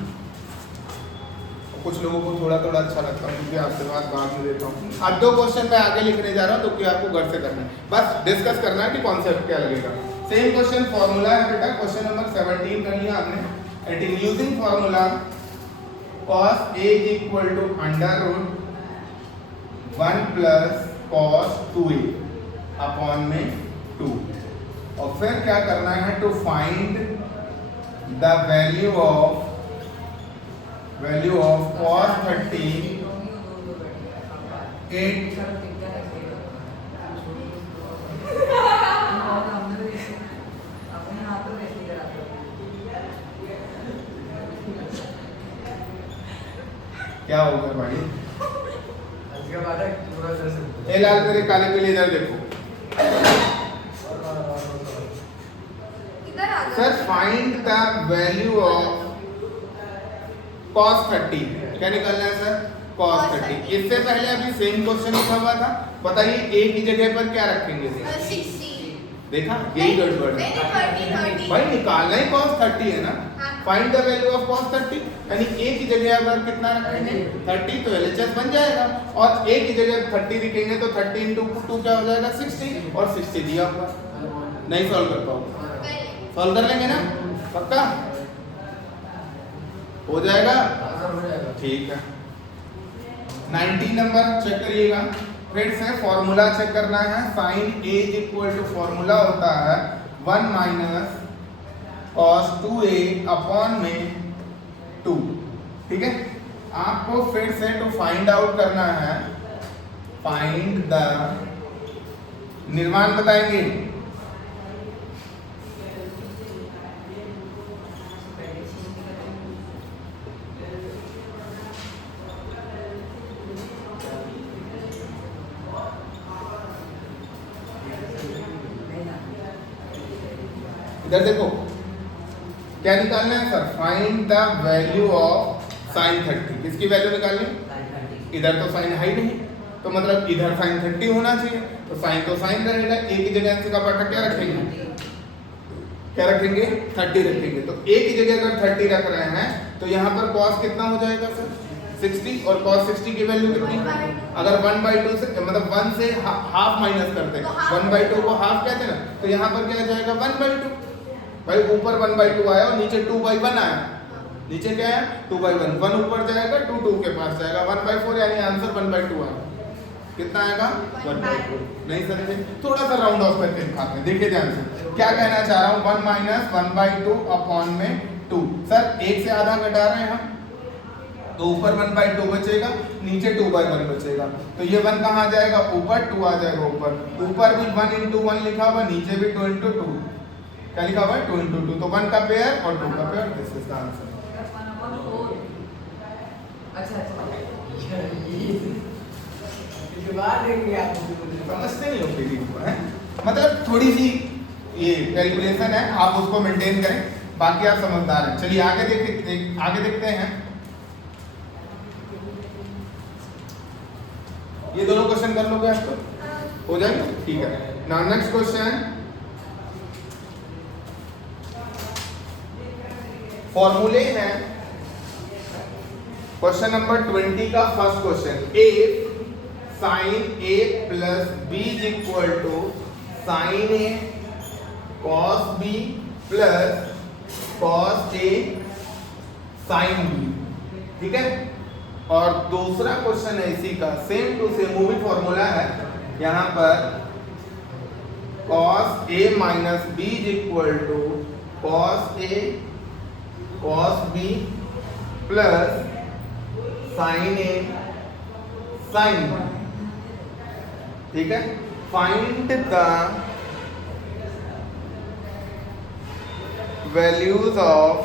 कुछ लोगों को थोड़ा थोड़ा अच्छा लगता हूँ, क्योंकि आपसे बात बाद में देता हूँ। अब 2 क्वेश्चन मैं आगे लिखने जा रहा हूँ, तो कि आपको घर से करना है, बस डिस्कस करना है कि कॉन्सेप्ट क्या लगेगा। सेम क्वेश्चन फॉर्मूला है बेटा, क्वेश्चन नंबर 17 कर लिया हमने। It is using formula cos A equal to √1 plus cos 2A upon में 2। और फिर क्या करना है, to find the value of cos 30 8 क्या होगा भाई? ए लाल मेरे काले पीले इधर देखो इधर आ जाओ। Sir, find the value of cos 30। क्या निकालना है सर? cos 30। इससे पहले अभी सेम क्वेश्चन लिखा हुआ था, बताइए a की जगह पर क्या रखेंगे? 60 देखा, यही गड़बड़ है भाई, निकालना ही cos 30 है ना। Find the value of cos 30, यानी a की जगह अगर कितना रखेंगे 30, तो LHS बन जाएगा। और a की जगह 30 लिखेंगे तो 30 into 2 क्या हो जाएगा? 60, और 60 दिया हुआ, नहीं सॉल्व कर पाओगे। सॉल्व कर लेंगे ना, पक्का हो जाएगा? ठीक है। 19 नंबर चेक करिएगा, फिर से फॉर्मूला चेक करना है। Sine A equal to formula होता है 1 माइनस cos 2A अपॉन में 2। ठीक है, आपको फिर से टू फाइंड आउट करना है, फाइंड द निर्माण बताएंगे। इधर देखो क्या निकालना है sir? Find the value of sine 30। किसकी वैल्यू निकालनी? इधर तो साइन है ही नहीं, तो मतलब इधर साइन 30 होना चाहिए, तो साइन तो साइन रहेगा। a की जगह आंसर का पार्ट क्या रखेंगे? क्या रखेंगे? 30 रखेंगे। तो a की जगह अगर 30 रख रहे हैं तो यहाँ पर cos कितना हो जाएगा सर? 60। और cos 60 की वैल्यू कितनी? अगर 1/2 से मतलब 1 से हाफ माइनस करते हैं, 1/2 को हाफ कहते हैं ना, तो यहाँ पर क्या जाएगा? 1/2। भाई ऊपर 1/2 आया और नीचे 2/1 आया, नीचे क्या है? 2/1। 1 ऊपर जाएगा, 2 2 के पास जाएगा, 1/4, यानी आंसर 1/2 आएगा। कितना आएगा? 1/2। नहीं समझे? थोड़ा सा राउंड ऑफ करके दिखाते हैं, देखिए ध्यान से क्या कहना चाह रहा हूँ। 1 माइनस 1/2 अपॉन में 2। सर 1 से आधा घटा रहे हैं हम, तो ऊपर 1/2 बचेगा, नीचे 2/1 बचेगा। तो ये 1 कहाँ जाएगा? ऊपर, 2 आ जाएगा ऊपर। ऊपर भी 1 into 1 लिखा हुआ, नीचे भी 2 into 2। क्या लिखा हुआ है? 2 into 2। तो 1 का पेयर और 2 का pair, this is the answer. समझते नहीं हो फीलिंग को, है मतलब थोड़ी सी ये कैलकुलेशन है, आप उसको मेंटेन करें, बाकी आप समझदार हैं। चलिए आगे देखते हैं। ये दोनों क्वेश्चन कर लोगे आपको? हो जाएगा? ठीक है। नाउ नेक्स्ट क्वेश्चन, फॉर्मूले हैं। क्वेश्चन नंबर 20 का first question, a sine A plus B equal to sine A cos B plus cos A sine B. ठीक है। और दूसरा क्वेश्चन है इसी का, सेम टू सेम वो भी फॉर्मूला है यहाँ पर, cos a minus b is equal to cos a cos b plus sin a sin b, ठीक है। Find the values of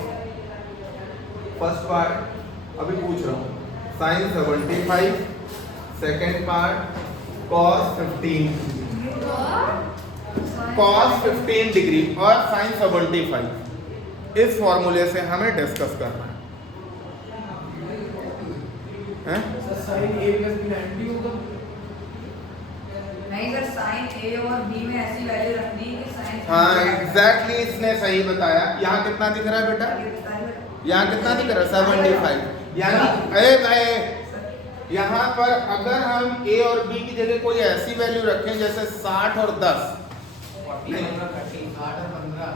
first part, अभी पूछ रहा हूँ, sin 75, second part cos 15, cos 15 degree और sin 75, इस फॉर्मूले से हमें डिस्कस करना है। Sir sine A plus B 90 होगा। नहीं सर, साइन ए और बी में ऐसी वैल्यू रखनी है कि साइन, हाँ एग्जैक्टली इसने सही बताया। यहाँ कितना दिख रहा है बेटा, यहाँ कितना दिख रहा है 75, यानी अरे भाई यहाँ पर अगर हम a और b की जगह कोई ऐसी वैल्यू रखें जैसे 60 और 10,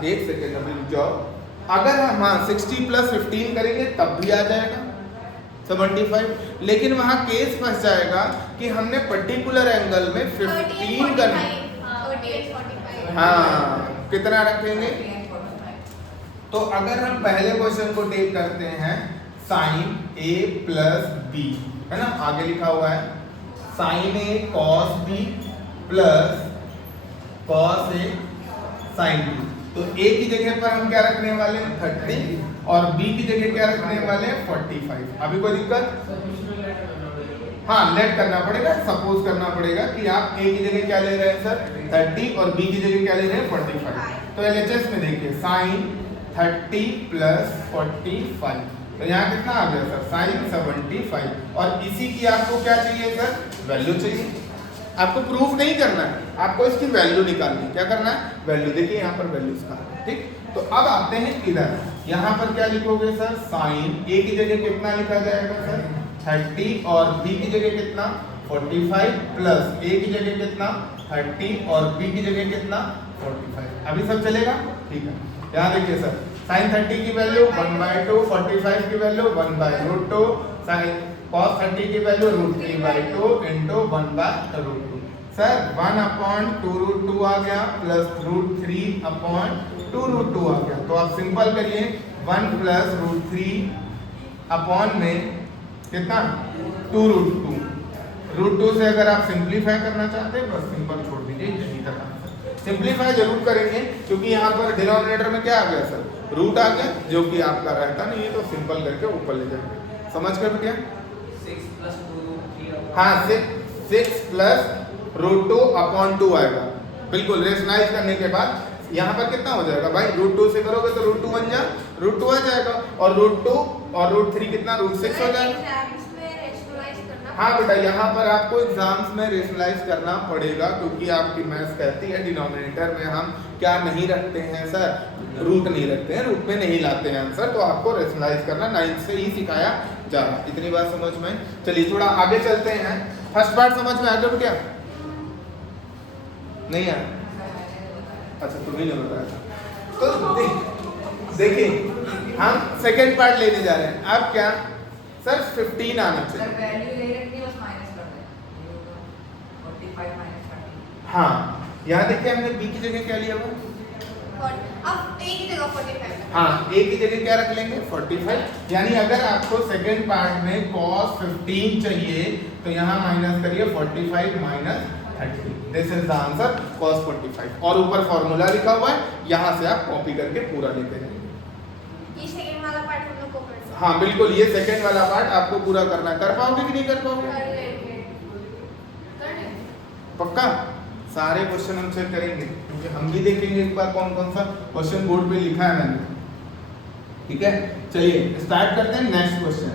एक सेकेंड अभी रुक जाओ, अगर हम हाँ 60 प्लस 15 करेंगे तब भी आ जाएगा 75, लेकिन वहाँ केस फंस जाएगा कि हमने पर्टिकुलर एंगल में 15 करना, 38, 45। हाँ कितना रखेंगे। तो अगर हम पहले क्वेश्चन को टेक करते हैं, साइन a प्लस b, है ना, आगे लिखा हुआ है sine a cos b plus cos a sin b, तो a की जगह पर हम क्या रखने वाले हैं 30 और b की जगह क्या रखने वाले हैं 45। अभी कोई दिक्कत, हाँ लेट करना पड़ेगा, सपोज करना पड़ेगा कि आप a की जगह क्या ले रहे हैं सर 30 और b की जगह क्या ले रहे हैं 45। तो LHS में देखिए साइन 30 प्लस 45, तो यहाँ कितना आ गया सर साइन 75, और इसी की आपको क्या चाहिए सर वैल्यू चाहिए। आपको प्रूफ नहीं करना है, आपको इसकी वैल्यू निकालनी, क्या करना है वैल्यू, देखिए यहाँ पर वैल्यू इसका, ठीक। तो अब आते हैं इधर, यहाँ पर क्या लिखोगे सर, साइन a की जगह कितना लिखा जाएगा सर 30 और b की जगह कितना 45 प्लस a की जगह कितना 30 और b की जगह कितना 45। अभी सब चलेगा, ठीक है। यहाँ देखिए सर साइन 30 की वैल्यू 1/2, 45 की वैल्यू 1/√2, साइन cos 30 की वैल्यू √3/2 इंटू 1/√2। सर 1/2√2 आ गया प्लस √3/2√2 आ गया, तो आप सिंपल करिए 1 प्लस √3 अपॉन में कितना 2√2, √2 से अगर आप सिंप्लीफाई करना चाहते हैं बस सिंपल छोड़ दीजिए, यही तक आंसर। सिंप्लीफाई जरूर करेंगे क्योंकि यहाँ पर डिनोमिनेटर में क्या आ गया सर रूट आ गया, जो कि आपका रहता नहीं है, तो सिंपल करके ऊपर ले जाएंगे। समझ कर क्या 6 प्लस 2 हाँ 6 प्लस √2/2 आएगा, बिल्कुल रेशनलाइज करने के बाद यहाँ पर कितना हो जाएगा भाई, √2 से करोगे तो √2 बन जा, √2 आ जाएगा, और √2 और √3 कितना √6 हो जाएगा। हाँ बेटा यहाँ पर आपको एग्जाम्स में रेशनलाइज करना पड़ेगा, क्योंकि आपकी मैथ्स कहती है डिनोमिनेटर में हम क्या नहीं रखते हैं सर, रूट नहीं रखते हैं, रूट में नहीं लाते हैं आंसर, तो आपको रेशनलाइज करना 9th से ही सिखाया जा रहा है। इतनी बात समझ में, चलिए थोड़ा आगे चलते हैं। फर्स्ट पार्ट समझ में आ गया क्या, नहीं आया, अच्छा तुम्हें नहीं बताया था, तो देखिए हम सेकेंड पार्ट लेने जा रहे हैं। अब क्या सर 15 आना चाहिए, वैल्यू ले रखनी है, बस माइनस कर दें, 45 माइनस 30। हाँ यहाँ देखिए हमने b की जगह क्या लिया हुआ, अब a की जगह 45, हाँ a की जगह क्या रख लेंगे 45, यानी अगर आपको सेकेंड पार्ट में cos 15 चाहिए तो यहाँ माइनस करिए 45 minus 30, this is the answer cos 45, और ऊपर फॉर्मूला लिखा हुआ है, यहाँ से आप कॉपी करके पूरा लेते जाएंगे। ये सेकंड वाला पार्ट हम लोग को करना है। हाँ बिल्कुल, ये सेकेंड वाला पार्ट आपको पूरा करना है, कर पाओगे कि नहीं कर पाओगे, कर लेंगे, कर लेंगे। पक्का सारे क्वेश्चन हम चेक करेंगे, क्योंकि हम भी देखेंगे एक बार कौन कौन सा क्वेश्चन बोर्ड पे लिखा है मैंने, ठीक है। चलिए स्टार्ट करते हैं नेक्स्ट क्वेश्चन,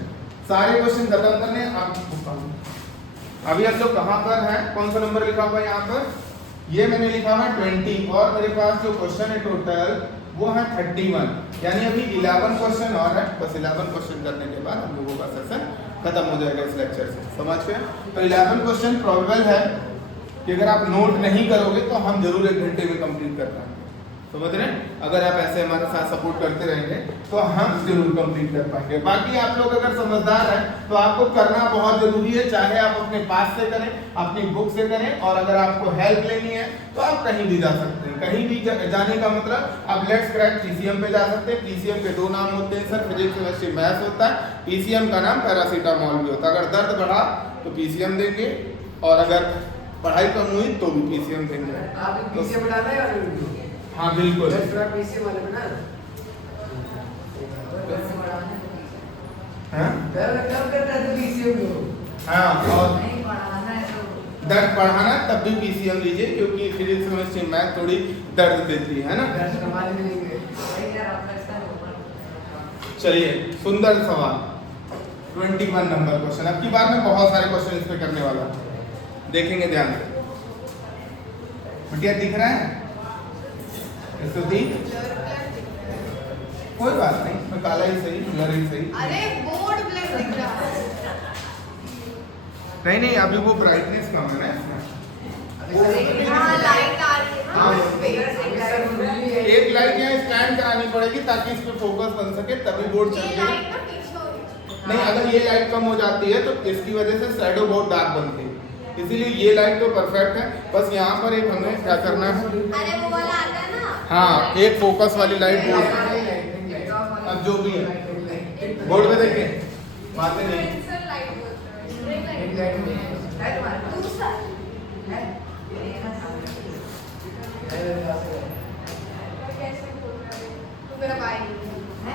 सारे क्वेश्चन खत्म करने आप अभी हम लोग कहाँ पर है, कौन सा नंबर लिखा हुआ है यहाँ पर, ये मैंने लिखा हुआ है 20, और मेरे पास जो क्वेश्चन है टोटल वो है 31, यानी अभी 11 क्वेश्चन और है, बस 11 क्वेश्चन करने के बाद हम लोगों का सेशन खत्म हो जाएगा इस लेक्चर से, समझ गए। तो 11 क्वेश्चन प्रोबेबल है कि अगर आप नोट नहीं करोगे तो हम जरूर 1 घंटे में कंप्लीट कर पाएंगे, समझ रहे हैं? अगर आप ऐसे हमारे साथ सपोर्ट करते रहेंगे तो हम जरूर कंप्लीट कर पाएंगे। बाकी आप लोग अगर समझदार हैं तो आपको करना बहुत जरूरी है, चाहे आप अपने पास से करें, अपनी बुक से करें, और अगर आपको हेल्प लेनी है तो आप कहीं भी जा सकते हैं। कहीं भी जाने का मतलब आप लेट्स क्रैक पीसीएम पे जा सकते हैं। पीसीएम के 2 नाम होते हैं सर, फिजिक्स केमिस्ट्री मैथ्स होता है। पीसीएम का नाम पैरासीटामोल भी होता है। अगर दर्द बढ़ा तो पीसीएम देंगे, और अगर पढ़ाई कम हुई तो भी पीसीएम देंगे। आप पीसीएम बनाना है और हाँ बिल्कुल। पीसीएम वाले बना हाँ कब करता है तो पीसीएम लो। हाँ, और नहीं पढ़ाना है तो दर्द बढ़ाना तब भी पीसीएम लीजिए, क्योंकि फिजिक्स केमिस्ट्री मैथ थोड़ी दर्द देती है ना। दर्द कमाल मिलेंगे। वही यार आपका इसका होगा। चलिए, सुंदर सवाल 21 नंबर क्वेश्चन। अब की बार में बहुत सारे क्वेश्चन इस पे करने वाला हूं, देखेंगे ध्यान से। बिटिया दिख रहा है? इसको दिख? कोई बात नहीं, मैं काला ही सही, ब्लर ही सही। अरे बोर्ड ब्लैक दिख रहा है। नहीं, अभी वो ब्राइटनेस कम है ना इसमें। हाँ लाइट आ रही है ना हाँ। उस पे। एक लाइट यहाँ स्टैंड करानी पड़ेगी ताकि इस पे फोकस बन सके, तभी बोर्ड ये चलती है। लाइट ना पीछे हो रही नहीं, अगर ये लाइट कम हो जाती है तो इसकी वजह से शैडो बहुत डार्क बनती है, इसीलिए ये लाइट तो परफेक्ट है। बस यहाँ पर एक हमें क्या करना है, अरे वो वाला आता है ना। हाँ, एक फोकस वाली लाइट बोर्ड, अब जो भी है बोर्ड पे देखें, बातें नहीं। पेंसिल लाइट बोलते हैं। एक लाइट में है तुम्हारा दूसरा है ये ना कैसे बोल रहे हो? तो मेरा भाई है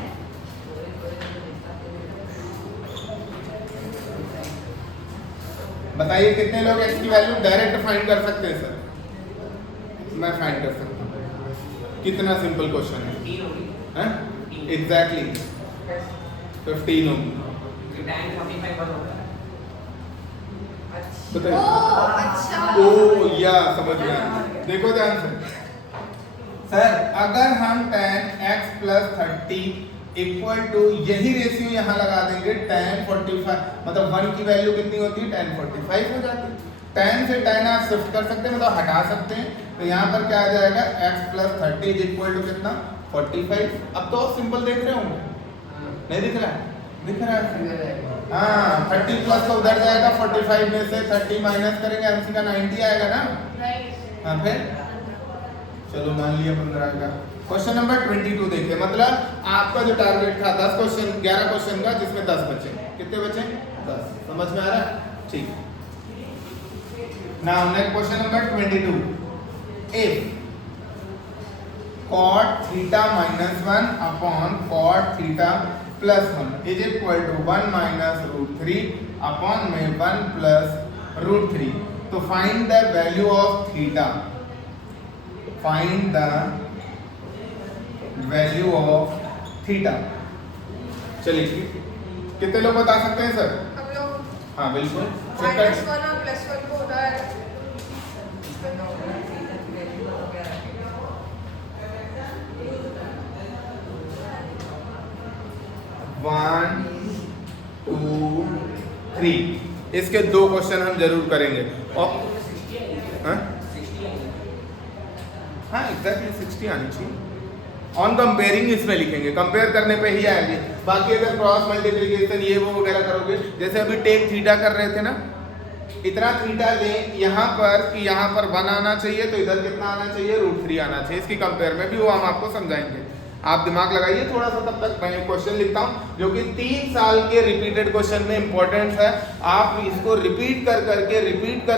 बताइए कितने लोग x की वैल्यू डायरेक्ट फाइंड कर सकते हैं सर? मैं फाइंड कर सकता हूँ। कितना सिंपल क्वेश्चन है, एग्जैक्टली 15 होगी। ओ बताइए। अच्छा। ओ या समझ गया। देखो ध्यान से सर, अगर हम tan x plus 30 equal to, यही रेशियो यहाँ लगा देंगे, tan 45, मतलब 1 की वैल्यू कितनी होती है, tan 45 हो जाती है। tan से tan आप शिफ्ट कर सकते हैं, मतलब हटा सकते हैं, तो यहाँ पर क्या आ जाएगा, x प्लस 30 इक्वल टू कितना, 45। अब तो सिंपल देख रहे होंगे, नहीं दिख रहा है? दिख रहा है। हाँ, 30 प्लस तो उधर जाएगा, 45 में से 30 माइनस करेंगे, आंसर का 90 आएगा ना। हाँ फिर चलो मान लिया 15 आएगा। क्वेश्चन नंबर 22 देखिए, मतलब आपका जो टारगेट था 10 क्वेश्चन, 11 क्वेश्चन का, जिसमें 10 बचे। कितने बचे? 10। समझ में आ रहा है? ठीक। Now next question number 22। If cot theta minus 1 upon cot theta plus 1 is equal to 1 minus root 3 upon में 1 प्लस रूट 3, तो find the value of theta. Find the value of theta. चलिए, कितने लोग बता सकते हैं सर? हम लोग हाँ बिल्कुल। -1 और +1 को उधर 1 2 3 इसके 2 क्वेश्चन हम जरूर करेंगे। और हाँ एग्जैक्टली 60 आनी चाहिए। ऑन कंपेयरिंग इसमें लिखेंगे, कंपेयर करने पे ही आएंगे। बाकी अगर क्रॉस मल्टीप्लिकेशन ये वो वगैरह करोगे, जैसे अभी टेक थीटा कर रहे थे ना, इतना थीटा ले यहाँ पर कि यहाँ पर 1 आना चाहिए, तो इधर कितना आना चाहिए, √3 आना चाहिए। इसकी कंपेयर में भी वो हम आपको समझाएंगे, आप दिमाग लगाइए थोड़ा सा। तब तक मैं क्वेश्चन लिखता हूँ जो कि 3 साल के रिपीटेड क्वेश्चन में इंपॉर्टेंट है। आप इसको रिपीट कर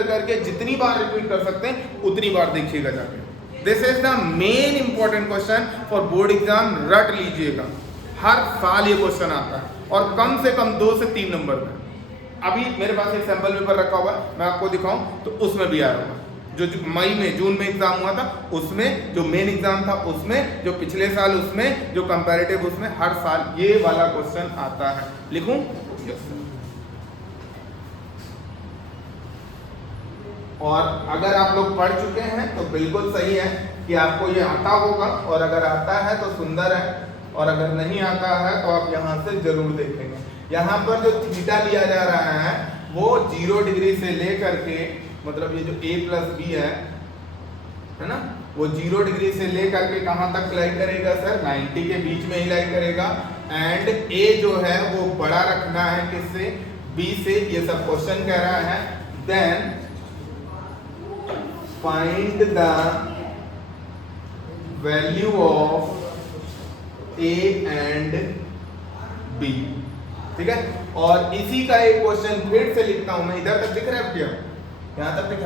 करके जितनी बार रिपीट कर सकते हैं उतनी बार देखिएगा जाके। This is the main important question for board exam, रट लीजिएगा। हर साल ये क्वेश्चन आता है और कम से कम 2 से 3 नंबर में। अभी मेरे पास एक सैंपल पेपर रखा हुआ है, मैं आपको दिखाऊं तो उसमें भी आया होगा। जो मई में जून में एग्जाम हुआ था उसमें, जो मेन एग्जाम था उसमें, जो पिछले साल उसमें, जो कंपैरेटिव उसमें, हर साल ये वाला क्वेश्चन आता है। लिखूं? यस। और अगर आप लोग पढ़ चुके हैं तो बिल्कुल सही है कि आपको ये आता होगा, और अगर आता है तो सुंदर है, और अगर नहीं आता है तो आप यहाँ से जरूर देखेंगे। यहाँ पर जो थीटा लिया जा रहा है वो 0 डिग्री से लेकर के, मतलब ये जो a प्लस बी है ना, वो 0 डिग्री से लेकर के कहां तक लाई करेगा सर, 90 के बीच में ही लाई करेगा। एंड ए जो है वो बड़ा रखना है किससे, बी से, ये सब क्वेश्चन कह रहा है। Then find the value of A and B, ठीक है। और इसी का एक क्वेश्चन फिर से लिखता हूं मैं, इधर तक दिख रहा है, यहां तक दिख रहा है।